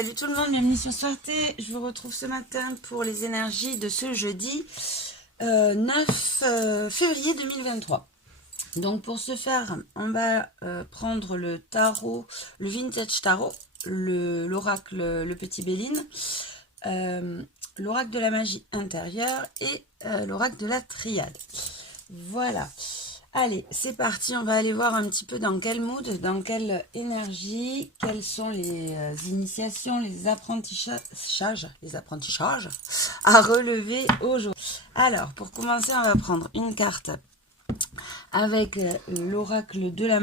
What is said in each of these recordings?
salut tout le monde, bienvenue sur Soirté. Je vous retrouve ce matin pour les énergies de ce jeudi 9 février 2023. Donc pour ce faire, on va prendre le tarot, le vintage tarot, l'oracle, le petit Béline, l'oracle de la magie intérieure et l'oracle de la triade. Voilà. Allez, c'est parti, on va aller voir un petit peu dans quel mood, dans quelle énergie, quelles sont les initiations, les apprentissages à relever aujourd'hui. Alors, pour commencer, on va prendre une carte avec l'oracle de la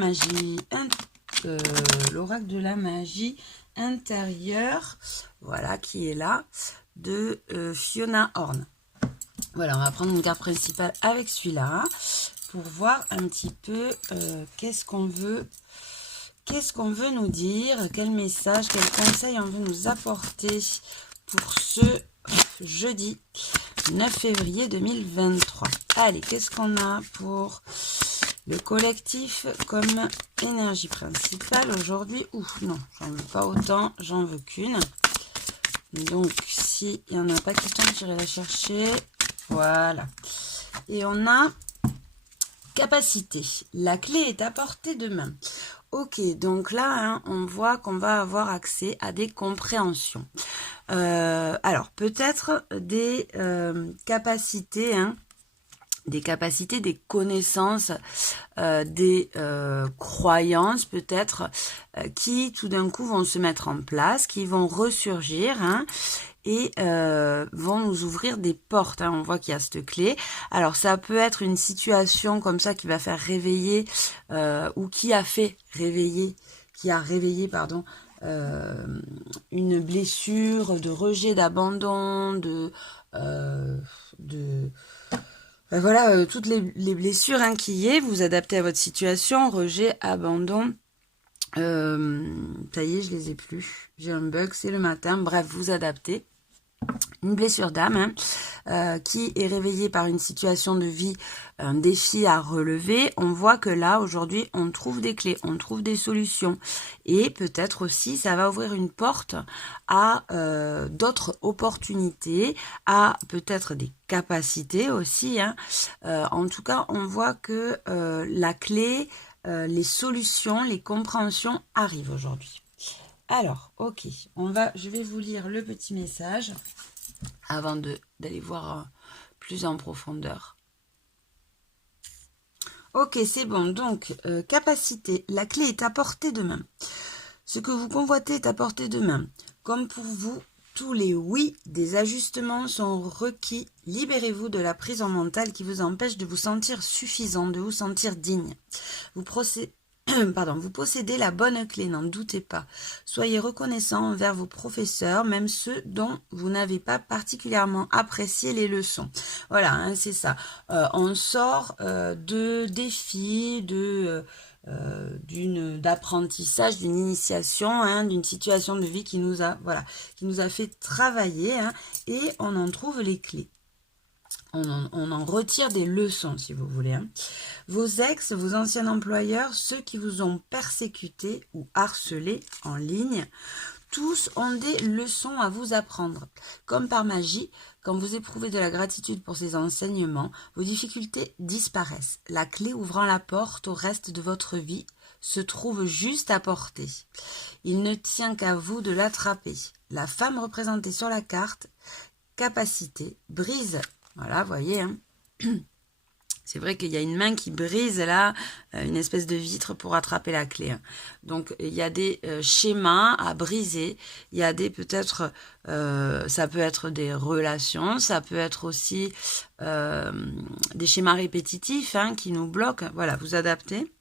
magie, intérieure, voilà, qui est là, de Fiona Horn. Voilà, on va prendre une carte principale avec celui-là pour voir un petit peu qu'est-ce qu'on veut nous dire, quel message, quel conseil on veut nous apporter pour ce jeudi 9 février 2023. Allez, qu'est-ce qu'on a pour le collectif comme énergie principale aujourd'hui? Ouf, non, j'en veux pas autant, j'en veux qu'une. Donc, s'il n'y en a pas qui tombe, j'irai la chercher. Voilà. Et on a capacité. La clé est à portée de main. Ok, donc là, hein, on voit qu'on va avoir accès à des compréhensions. Alors, peut-être des capacités, hein, des connaissances, des croyances peut-être qui tout d'un coup vont se mettre en place, qui vont ressurgir, hein, et vont nous ouvrir des portes, hein. On voit qu'il y a cette clé. Alors ça peut être une situation comme ça qui va faire réveiller ou qui a réveillé pardon, une blessure de rejet, d'abandon, voilà, toutes les blessures, hein, qu'il y ait, vous adaptez à votre situation, rejet, abandon. Ça y est, je les ai plus. J'ai un bug, c'est le matin. Bref, vous adaptez. Une blessure d'âme, hein, qui est réveillée par une situation de vie, un défi à relever. On voit que là, aujourd'hui, on trouve des clés, on trouve des solutions. Et peut-être aussi, ça va ouvrir une porte à d'autres opportunités, à peut-être des capacités aussi, hein. En tout cas, on voit que la clé, les solutions, les compréhensions arrivent aujourd'hui. Alors, ok, je vais vous lire le petit message avant d'aller voir plus en profondeur. Ok, c'est bon. Donc, capacité, la clé est à portée de main. Ce que vous convoitez est à portée de main. Comme pour vous, tous les oui des ajustements sont requis. Libérez-vous de la prison mentale qui vous empêche de vous sentir suffisant, de vous sentir digne. Vous possédez la bonne clé, n'en doutez pas. Soyez reconnaissant envers vos professeurs, même ceux dont vous n'avez pas particulièrement apprécié les leçons. Voilà, hein, c'est ça. On sort de défis, d'apprentissage, d'une initiation, hein, d'une situation de vie qui nous a fait travailler, hein, et on en trouve les clés. On en retire des leçons, si vous voulez, hein. Vos ex, vos anciens employeurs, ceux qui vous ont persécuté ou harcelé en ligne, tous ont des leçons à vous apprendre. Comme par magie, quand vous éprouvez de la gratitude pour ces enseignements, vos difficultés disparaissent. La clé ouvrant la porte au reste de votre vie se trouve juste à portée. Il ne tient qu'à vous de l'attraper. La femme représentée sur la carte, capacité, brise. Voilà, vous voyez, hein. C'est vrai qu'il y a une main qui brise là, une espèce de vitre pour attraper la clé, hein. Donc, il y a des schémas à briser. Il y a des, peut-être, ça peut être des relations, ça peut être aussi des schémas répétitifs, hein, qui nous bloquent. Voilà, vous adaptez.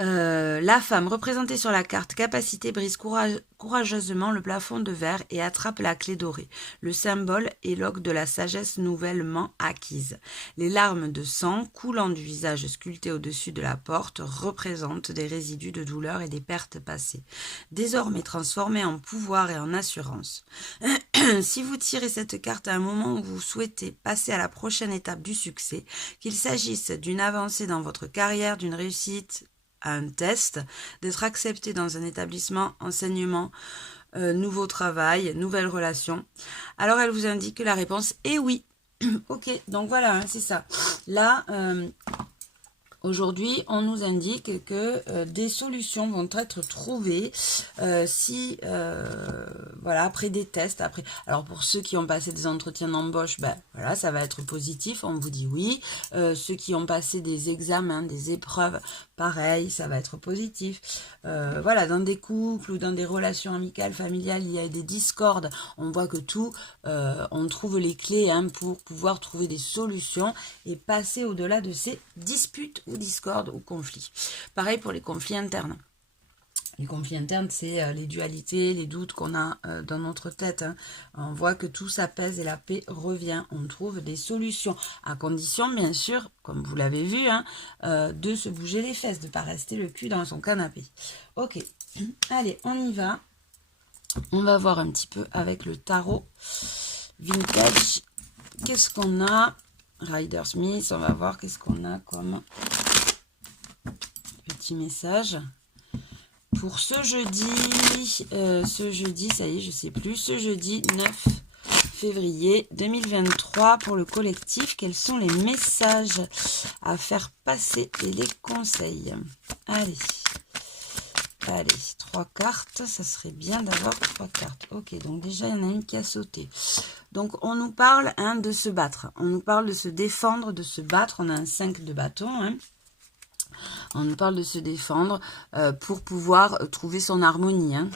La femme représentée sur la carte capacité brise courageusement le plafond de verre et attrape la clé dorée. Le symbole éloque de la sagesse nouvellement acquise. Les larmes de sang coulant du visage sculpté au-dessus de la porte représentent des résidus de douleur et des pertes passées, désormais transformés en pouvoir et en assurance. Si vous tirez cette carte à un moment où vous souhaitez passer à la prochaine étape du succès, qu'il s'agisse d'une avancée dans votre carrière, d'une réussite à un test, d'être accepté dans un établissement, enseignement, nouveau travail, nouvelle relation. Alors elle vous indique que la réponse est oui. Ok, donc voilà, hein, c'est ça. Là, aujourd'hui, on nous indique que des solutions vont être trouvées si, voilà, après des tests. Après, alors pour ceux qui ont passé des entretiens d'embauche, ben voilà, ça va être positif. On vous dit oui. Ceux qui ont passé des examens, des épreuves, pareil, ça va être positif. Voilà, dans des couples ou dans des relations amicales, familiales, il y a des discordes. On voit que tout, on trouve les clés hein, pour pouvoir trouver des solutions et passer au-delà de ces disputes ou discordes ou conflits. Pareil pour les conflits internes. Les conflits internes, c'est les dualités, les doutes qu'on a dans notre tête. Hein. On voit que tout s'apaise et la paix revient. On trouve des solutions, à condition, bien sûr, comme vous l'avez vu, hein, de se bouger les fesses, de ne pas rester le cul dans son canapé. Ok, allez, on y va. On va voir un petit peu avec le tarot vintage. Qu'est-ce qu'on a? Rider Smith, on va voir qu'est-ce qu'on a comme petit message. Pour ce jeudi, ça y est, je sais plus, ce jeudi 9 février 2023 pour le collectif, quels sont les messages à faire passer et les conseils? Allez, 3 cartes, ça serait bien d'avoir 3 cartes. Ok, donc déjà il y en a une qui a sauté. Donc on nous parle hein, de se battre, on nous parle de se défendre, de se battre, on a un 5 de bâton, hein. On nous parle de se défendre pour pouvoir trouver son harmonie. Hein.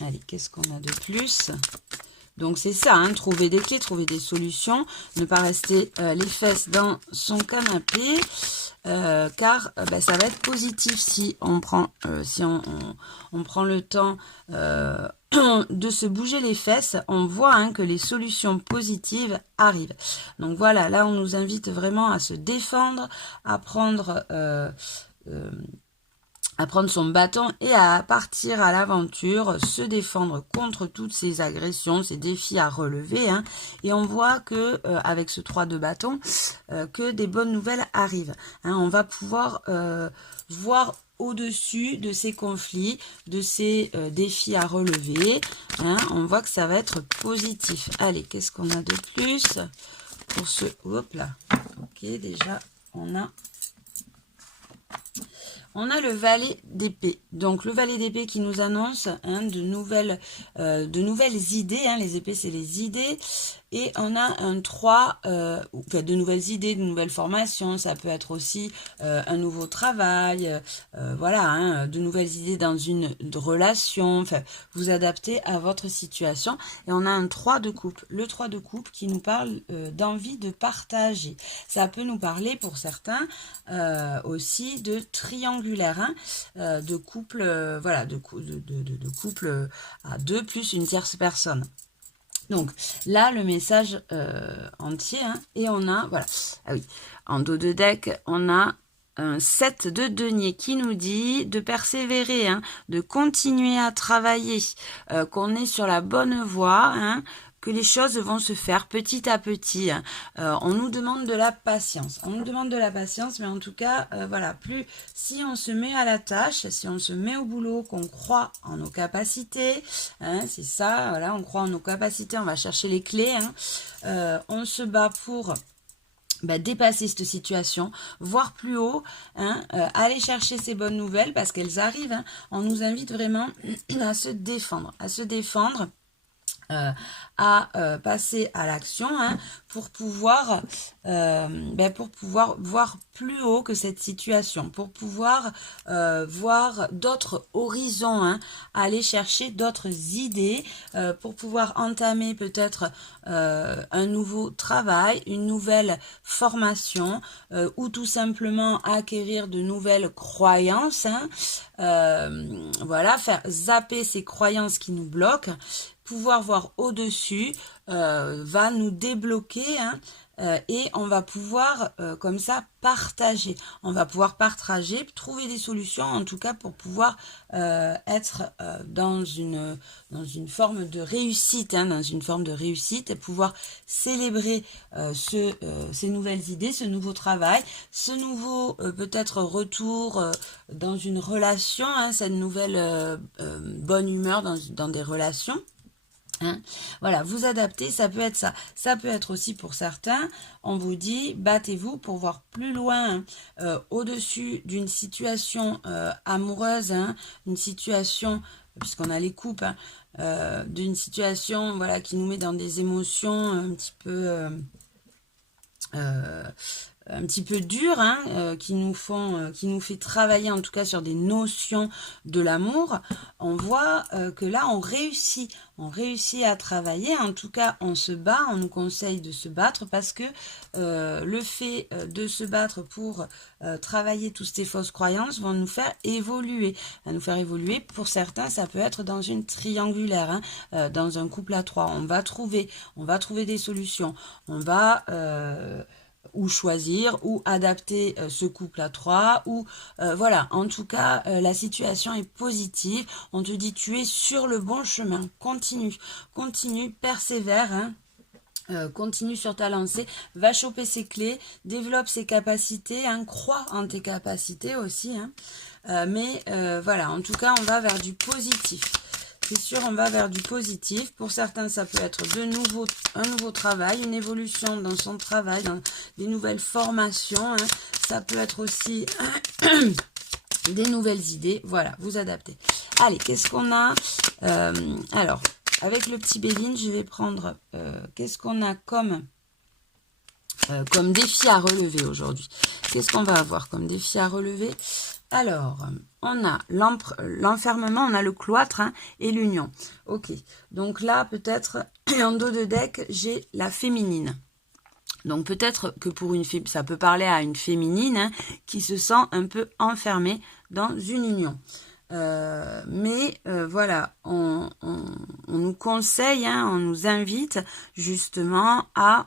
Allez, qu'est-ce qu'on a de plus? Donc c'est ça, hein, trouver des clés, trouver des solutions, ne pas rester les fesses dans son canapé, car bah, ça va être positif si on prend, on prend le temps de se bouger les fesses. On voit hein, que les solutions positives arrivent. Donc voilà, là on nous invite vraiment à se défendre, à prendre son bâton et à partir à l'aventure, se défendre contre toutes ces agressions, ces défis à relever. Hein. Et on voit que avec ce 3 de bâton, que des bonnes nouvelles arrivent. Hein. On va pouvoir voir au-dessus de ces conflits, de ces défis à relever. Hein. On voit que ça va être positif. Allez, qu'est-ce qu'on a de plus pour ce... Hop là. Ok, déjà, on a le valet d'épée. Donc le valet d'épée qui nous annonce hein, de nouvelles idées. Hein. Les épées, c'est les idées. Et on a un 3, de nouvelles idées, de nouvelles formations. Ça peut être aussi un nouveau travail. Voilà, hein, de nouvelles idées dans une relation. Enfin, vous adaptez à votre situation. Et on a un 3 de coupe. Le 3 de coupe qui nous parle d'envie de partager. Ça peut nous parler pour certains aussi de triangulaire, hein, de couple, voilà, de couple à 2 plus une tierce personne. Donc là, le message entier, hein, et on a, voilà, ah oui, en dos de deck, on a un 7 de denier qui nous dit de persévérer, hein, de continuer à travailler, qu'on est sur la bonne voie, hein, que les choses vont se faire petit à petit. Hein. On nous demande de la patience. On nous demande de la patience, mais en tout cas, voilà, plus si on se met à la tâche, si on se met au boulot, qu'on croit en nos capacités, hein, c'est ça, voilà, on croit en nos capacités, on va chercher les clés, hein, on se bat pour... dépasser cette situation, voir plus haut, hein, aller chercher ces bonnes nouvelles parce qu'elles arrivent. Hein, on nous invite vraiment à se défendre, à passer à l'action hein, pour pouvoir voir plus haut que cette situation, pour pouvoir voir d'autres horizons, hein, aller chercher d'autres idées, pour pouvoir entamer peut-être un nouveau travail, une nouvelle formation ou tout simplement acquérir de nouvelles croyances, hein, voilà, faire zapper ces croyances qui nous bloquent, pouvoir voir au-dessus, va nous débloquer, hein, et on va pouvoir comme ça partager. On va pouvoir partager, trouver des solutions en tout cas pour pouvoir être dans une forme de réussite, hein, dans une forme de réussite et pouvoir célébrer ces nouvelles idées, ce nouveau travail, ce nouveau peut-être retour dans une relation, hein, cette nouvelle bonne humeur dans des relations. Hein, voilà, vous adaptez, ça peut être ça. Ça peut être aussi pour certains, on vous dit, battez-vous pour voir plus loin, au-dessus d'une situation amoureuse, hein, une situation, puisqu'on a les coupes, hein, d'une situation voilà, qui nous met dans des émotions un petit peu dur, hein, qui nous fait travailler en tout cas sur des notions de l'amour. On voit que là on réussit à travailler, en tout cas on se bat, on nous conseille de se battre parce que le fait de se battre pour travailler toutes ces fausses croyances vont nous faire évoluer. Pour certains ça peut être dans une triangulaire, hein, dans un couple à 3, on va trouver des solutions, on va ou choisir, ou adapter ce couple à 3, ou voilà, en tout cas, la situation est positive, on te dit tu es sur le bon chemin, continue, persévère, hein. Continue sur ta lancée, va choper ses clés, développe ses capacités, hein, crois en tes capacités aussi, hein. Mais voilà, en tout cas, on va vers du positif. C'est sûr, on va vers du positif. Pour certains, ça peut être un nouveau travail, une évolution dans son travail, dans des nouvelles formations, hein. Ça peut être aussi des nouvelles idées. Voilà, vous adaptez. Allez, qu'est-ce qu'on a alors, avec le petit Béline, je vais prendre... qu'est-ce qu'on a comme défi à relever aujourd'hui? Qu'est-ce qu'on va avoir comme défi à relever? Alors, on a l'enfermement, on a le cloître, hein, et l'union. Ok, donc là, peut-être, en dos de deck, j'ai la féminine. Donc peut-être que ça peut parler à une féminine, hein, qui se sent un peu enfermée dans une union. Mais voilà, on nous conseille, hein, on nous invite justement à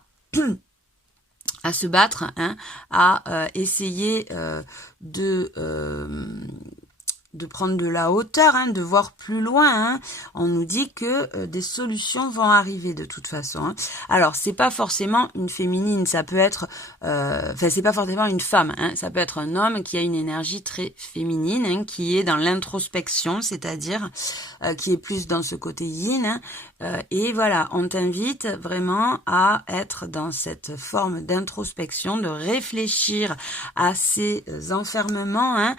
se battre, hein, à essayer de prendre de la hauteur, hein, de voir plus loin, hein. On nous dit que des solutions vont arriver de toute façon, hein. Alors c'est pas forcément une féminine, ça peut être c'est pas forcément une femme, hein. Ça peut être un homme qui a une énergie très féminine, hein, qui est dans l'introspection, c'est-à-dire qui est plus dans ce côté yin, hein. Et voilà, on t'invite vraiment à être dans cette forme d'introspection, de réfléchir à ces enfermements, hein,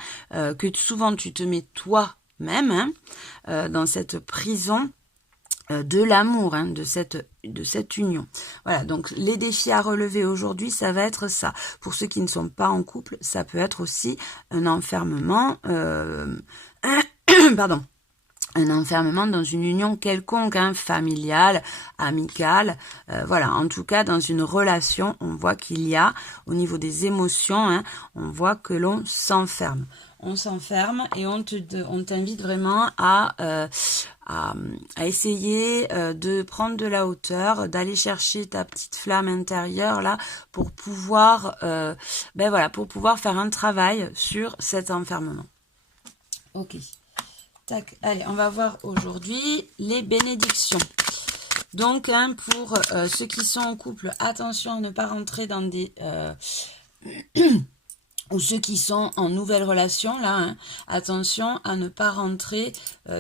que souvent tu te mets toi-même, hein, dans cette prison de l'amour, hein, de cette union. Voilà, donc les défis à relever aujourd'hui, ça va être ça. Pour ceux qui ne sont pas en couple, ça peut être aussi un enfermement, pardon, un enfermement dans une union quelconque, hein, familiale, amicale, voilà, en tout cas dans une relation, on voit qu'il y a, au niveau des émotions, hein, on voit que l'on s'enferme. On s'enferme et on t'invite vraiment à essayer de prendre de la hauteur, d'aller chercher ta petite flamme intérieure là pour pouvoir, pour pouvoir faire un travail sur cet enfermement. Ok. Tac. Allez, on va voir aujourd'hui les bénédictions. Donc, hein, pour ceux qui sont en couple, attention à ne pas rentrer dans des... ou ceux qui sont en nouvelle relation, là, hein, attention à ne pas rentrer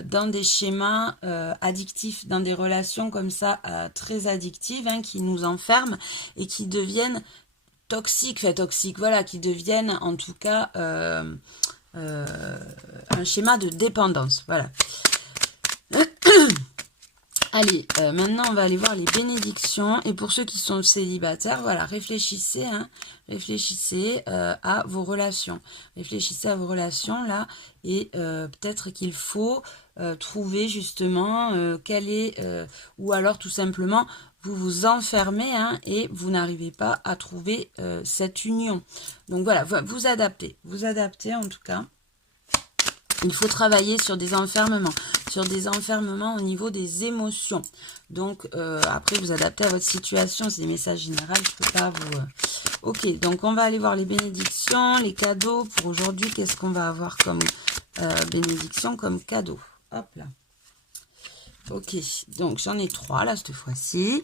dans des schémas addictifs, dans des relations comme ça, très addictives, hein, qui nous enferment et qui deviennent toxiques, voilà, qui deviennent en tout cas... un schéma de dépendance, voilà. Allez, maintenant on va aller voir les bénédictions. Et pour ceux qui sont célibataires, voilà, réfléchissez, hein, réfléchissez à vos relations. Réfléchissez à vos relations là, et peut-être qu'il faut trouver justement quel est, ou alors tout simplement vous vous enfermez, hein, et vous n'arrivez pas à trouver cette union. Donc voilà, vous adaptez en tout cas. Il faut travailler sur des enfermements au niveau des émotions. Donc, après, vous adaptez à votre situation. C'est des messages généraux, je ne peux pas vous... Ok, donc on va aller voir les bénédictions, les cadeaux. Pour aujourd'hui, qu'est-ce qu'on va avoir comme bénédiction, comme cadeau? Hop là. Ok, donc j'en ai 3 là cette fois-ci.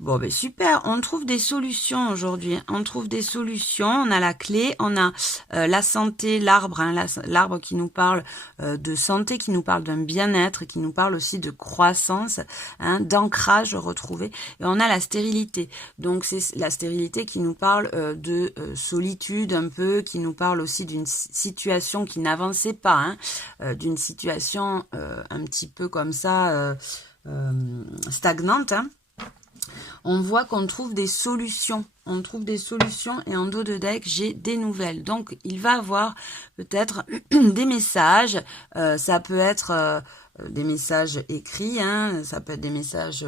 Bon, ben super, on trouve des solutions aujourd'hui. On trouve des solutions, on a la clé, on a la santé, l'arbre, hein, l'arbre qui nous parle de santé, qui nous parle d'un bien-être, qui nous parle aussi de croissance, hein, d'ancrage retrouvé. Et on a la stérilité. Donc c'est la stérilité qui nous parle de solitude un peu, qui nous parle aussi d'une situation qui n'avançait pas, hein, d'une situation un petit peu comme ça... stagnante, hein. On voit qu'on trouve des solutions. On trouve des solutions et en dos de deck, j'ai des nouvelles. Donc, il va avoir peut-être des messages. Ça peut être des messages écrits, hein. Ça peut être des messages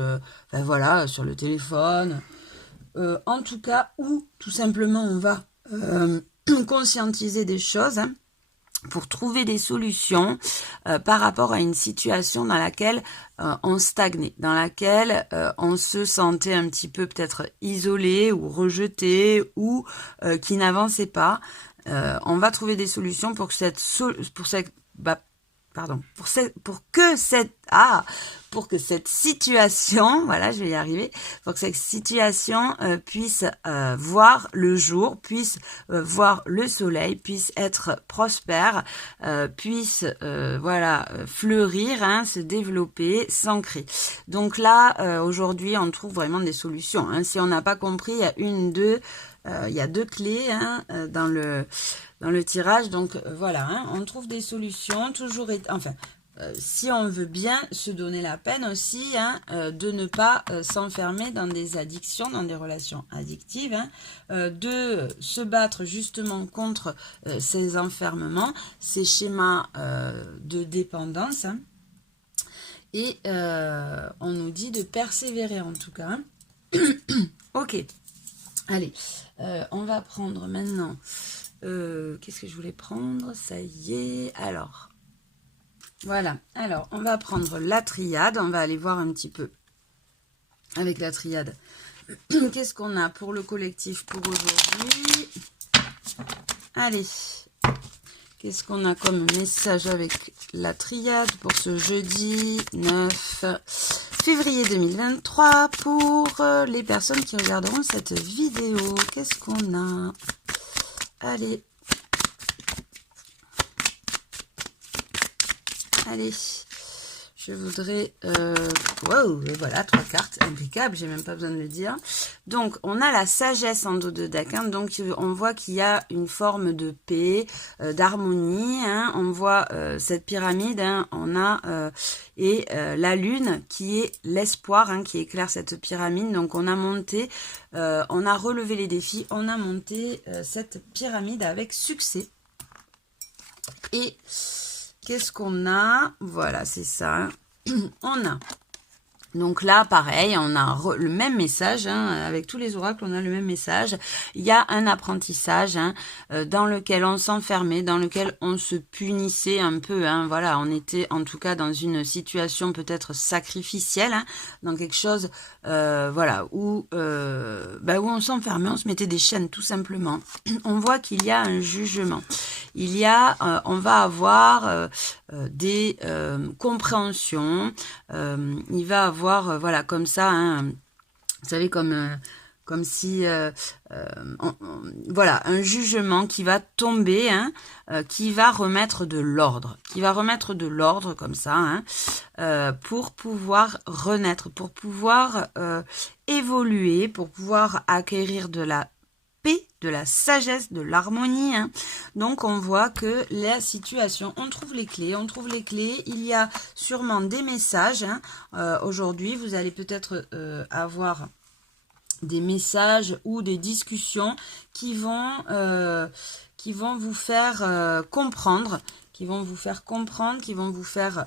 ben voilà, sur le téléphone. En tout cas, ou tout simplement, on va conscientiser des choses, hein, pour trouver des solutions par rapport à une situation dans laquelle on stagnait, dans laquelle on se sentait un petit peu peut-être isolé ou rejeté ou qui n'avançait pas. On va trouver des solutions pour que pour que cette situation, voilà, je vais y arriver, pour que cette situation puisse voir le jour, puisse voir le soleil, puisse être prospère, puisse voilà, fleurir, hein, se développer, s'ancrer. Donc là, aujourd'hui, on trouve vraiment des solutions, hein. Si on n'a pas compris, il y a il y a 2 clés, hein, dans le tirage. Donc voilà, hein, on trouve des solutions, si on veut bien se donner la peine aussi, hein, de ne pas s'enfermer dans des addictions, dans des relations addictives, hein, de se battre justement contre ces enfermements, ces schémas de dépendance, hein. Et on nous dit de persévérer en tout cas, hein. Ok, allez, on va prendre maintenant, qu'est-ce que je voulais prendre? Ça y est, alors... Voilà, alors on va prendre la triade, on va aller voir un petit peu avec la triade. Qu'est-ce qu'on a pour le collectif pour aujourd'hui? Allez, qu'est-ce qu'on a comme message avec la triade pour ce jeudi 9 février 2023 pour les personnes qui regarderont cette vidéo? Qu'est-ce qu'on a? Allez. Allez, je voudrais... wow, et voilà, 3 cartes, impeccable, j'ai même pas besoin de le dire. Donc, on a la sagesse en dos de deck, hein, donc on voit qu'il y a une forme de paix, d'harmonie, hein, on voit cette pyramide, hein, on a la lune qui est l'espoir, hein, qui éclaire cette pyramide. Donc, on a monté, on a relevé les défis, on a monté cette pyramide avec succès. Et... qu'est-ce qu'on a? Voilà, c'est ça. On a. Donc là, pareil, on a le même message, hein, avec tous les oracles, on a le même message. Il y a un apprentissage, hein, dans lequel on s'enfermait, dans lequel on se punissait un peu, hein, voilà, on était en tout cas dans une situation peut-être sacrificielle, hein, dans quelque chose, voilà, où on s'enfermait, on se mettait des chaînes tout simplement. On voit qu'il y a un jugement. Il y a, on va avoir des compréhensions, il va avoir voilà, comme ça, hein, vous savez, comme si, voilà, un jugement qui va tomber, hein, qui va remettre de l'ordre, comme ça, hein, pour pouvoir renaître, pour pouvoir évoluer, pour pouvoir acquérir de la paix, de la sagesse, de l'harmonie, hein. Donc on voit que la situation, on trouve les clés, il y a sûrement des messages, hein. Aujourd'hui vous allez peut-être avoir des messages ou des discussions qui vont vous faire comprendre, qui vont vous faire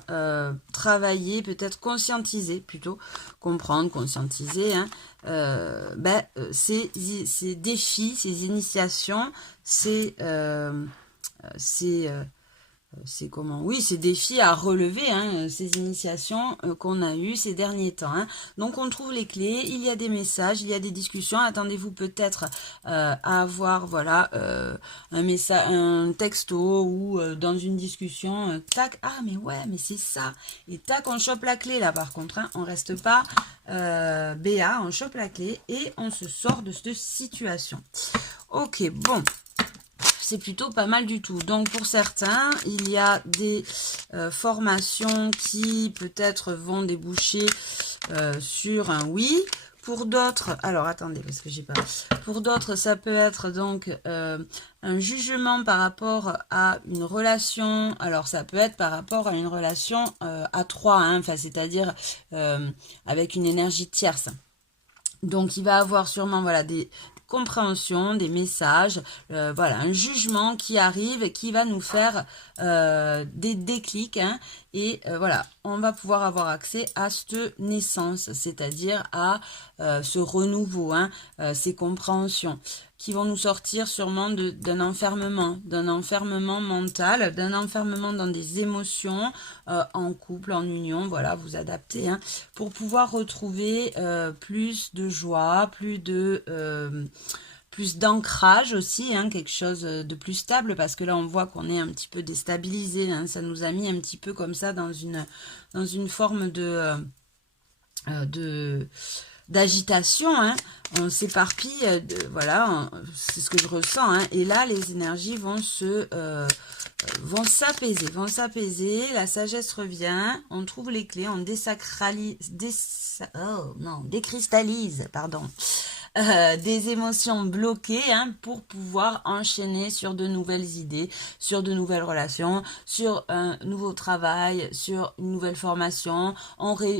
travailler, peut-être conscientiser plutôt, comprendre, conscientiser, hein, ces défis, ces initiations, ces c'est comment? Oui, ces défis à relever, hein, ces initiations qu'on a eues ces derniers temps. Hein. Donc, on trouve les clés, il y a des messages, il y a des discussions. Attendez-vous peut-être à avoir, voilà, un message, un texto ou dans une discussion, tac, ah, mais ouais, mais c'est ça. Et tac, on chope la clé, là, par contre. Hein, on reste pas béat, on chope la clé et on se sort de cette situation. Ok, bon. C'est plutôt pas mal du tout. Donc pour certains, il y a des formations qui peut-être vont déboucher sur un oui. Pour d'autres, alors attendez, parce que j'ai pas. Pour d'autres, ça peut être donc un jugement par rapport à une relation. Alors ça peut être par rapport à une relation à trois, hein, enfin, c'est-à-dire avec une énergie tierce. Donc il va avoir sûrement voilà des compréhension, des messages, voilà, un jugement qui arrive et qui va nous faire des déclics, hein, et voilà, on va pouvoir avoir accès à cette naissance, c'est-à-dire à ce renouveau, hein, ces compréhensions qui vont nous sortir sûrement d'un enfermement mental, d'un enfermement dans des émotions, en couple, en union, voilà, vous adaptez, hein, pour pouvoir retrouver plus de joie, plus d'ancrage aussi, hein, quelque chose de plus stable, parce que là on voit qu'on est un petit peu déstabilisé, hein, ça nous a mis un petit peu comme ça dans une forme d'agitation, hein. On s'éparpille, voilà, c'est ce que je ressens, hein, et là les énergies vont s'apaiser, la sagesse revient, on trouve les clés, on décristallise, pardon, des émotions bloquées, hein, pour pouvoir enchaîner sur de nouvelles idées, sur de nouvelles relations, sur un nouveau travail, sur une nouvelle formation.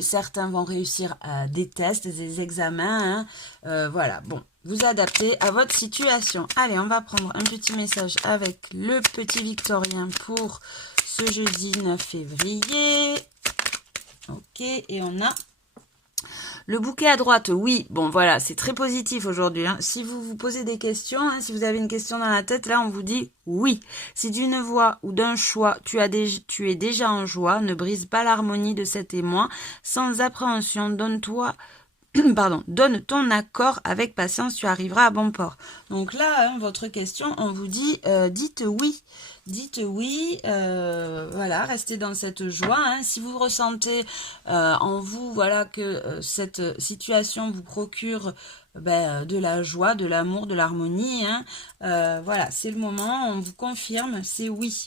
Certains vont réussir à des tests, des examens, hein, voilà, bon. Vous adaptez à votre situation. Allez, on va prendre un petit message avec le petit Victorien pour ce jeudi 9 février. Ok, et on a le bouquet à droite, oui, bon voilà, c'est très positif aujourd'hui. Hein. Si vous vous posez des questions, hein, si vous avez une question dans la tête, là on vous dit oui. Si d'une voix ou d'un choix, tu es déjà en joie, ne brise pas l'harmonie de cet émoi. Sans appréhension, donne ton accord avec patience, tu arriveras à bon port. Donc là, hein, votre question, on vous dit, dites oui. Dites oui, voilà, restez dans cette joie. Hein. Si vous ressentez en vous, voilà, que cette situation vous procure de la joie, de l'amour, de l'harmonie, hein, voilà, c'est le moment, on vous confirme, c'est oui.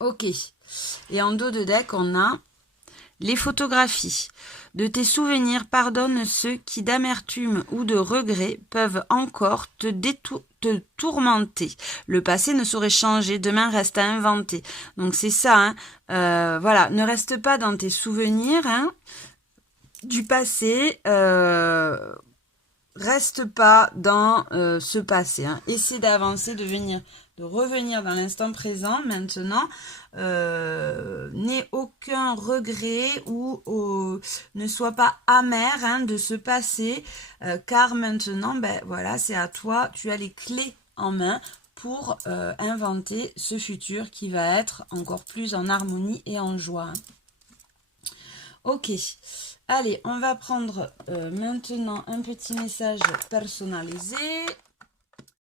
Ok. Et en dos de deck, on a les photographies. De tes souvenirs, pardonne ceux qui d'amertume ou de regret peuvent encore te tourmenter. Le passé ne saurait changer, demain reste à inventer. Donc c'est ça, hein, voilà, ne reste pas dans tes souvenirs, hein, du passé, reste pas dans ce passé, hein. Essaie d'avancer, de revenir dans l'instant présent maintenant, n'aie aucun regret ou ne sois pas amer, hein, de ce passé, car maintenant, voilà, c'est à toi, tu as les clés en main pour inventer ce futur qui va être encore plus en harmonie et en joie. Hein. Ok, allez, on va prendre maintenant un petit message personnalisé